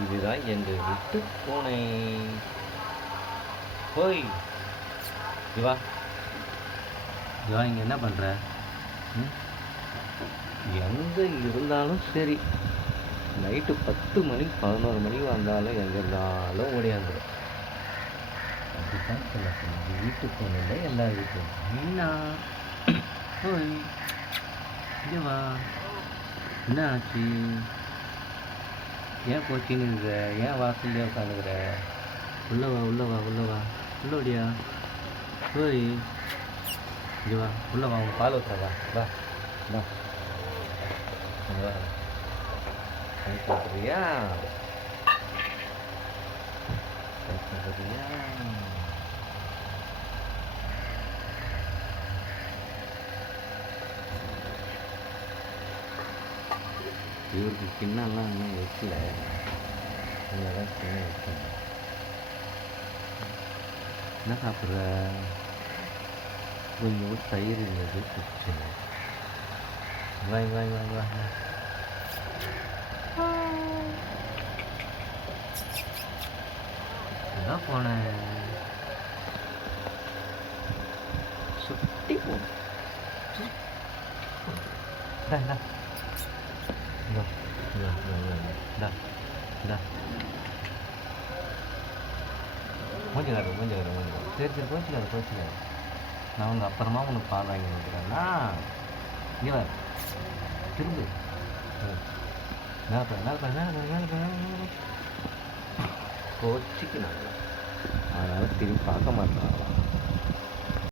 இதுதான் எங்கள் வீட்டு பூனை போய் சிவா சிவா இங்கே என்ன பண்ணுற எங்கே இருந்தாலும் சரி. நைட்டு பத்து மணிக்கு பதினோரு மணிக்கு வந்தாலும் எங்கே இருந்தாலும் ஓடியாந்துடும் அதுதான் சொல்ல சொன்னது வீட்டு பூனையில் எல்லா வீட்டும் மீனா. ஓய் இங்கே வா. என்ன ஆச்சு? ஏன் கோச்சின்னு இருக்கிற ஏன் வாசல்லே உட்காந்துக்கிற உள்ள வா உள்ள வா உள்ள வா. உள்ள ஓடியா? ஓய் இங்கே வா உள்ள வா உங்க பால் ஊற்றுற வா வா வா. இங்க வா. கை காட்டுறியா இவருக்கு கிண்ணெல்லாம் இன்னும் வைக்கல. இதெல்லாம் தான் கிண்ணம் வைக்கணும் என்ன சாப்பிட்ற? கொஞ்சம் தயிர் இருந்தது குடிச்சேன் வாய் வாய் வாய் வாய் வாய். போனேன். சுட்டி போனேன் இந்தா, இந்தா. இந்தா, இந்தா, இந்தா, இந்தா, இந்தா. இந்தா. மூஞ்சி காட்டு மூஞ்சி சரி சரி கோச்சிக்காது கோச்சிக்காது நான் உனக்கு அப்புறமா உனக்கு பால் வாங்கி வைக்கிறேன்னா இங்கே வர திரும்பு ம். மேலே போய் மேலே போய் கோச்சிக்கு நான் அதனால் திரும்பி பார்க்க மாட்டேன்